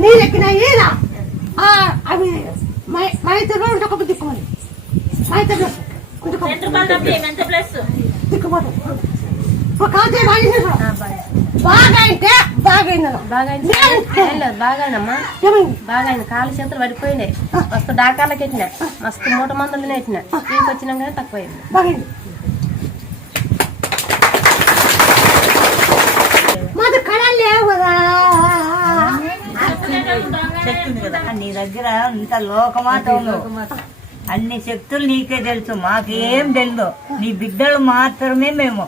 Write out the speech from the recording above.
నీరెక్కినాయి అవి మైతలో ఉండకపోతే దిక్కుమని మైతలో దిక్కుపోదు బాగా అంటే బాగానమ్మా బాగా కాళ్ళ చేతులు పడిపోయినాయి మస్తు డాకాలకి ఎట్టినా మస్తు మూట మందులు ఎట్టినా ఇంటికి వచ్చినాం కానీ తక్కువైంది చెప్తుంది కదా నీ దగ్గర ఇంత లోకమాట అన్ని శక్తులు నీకే తెలుసు మాకేం తెలియదు నీ బిడ్డలు మాత్రమే మేము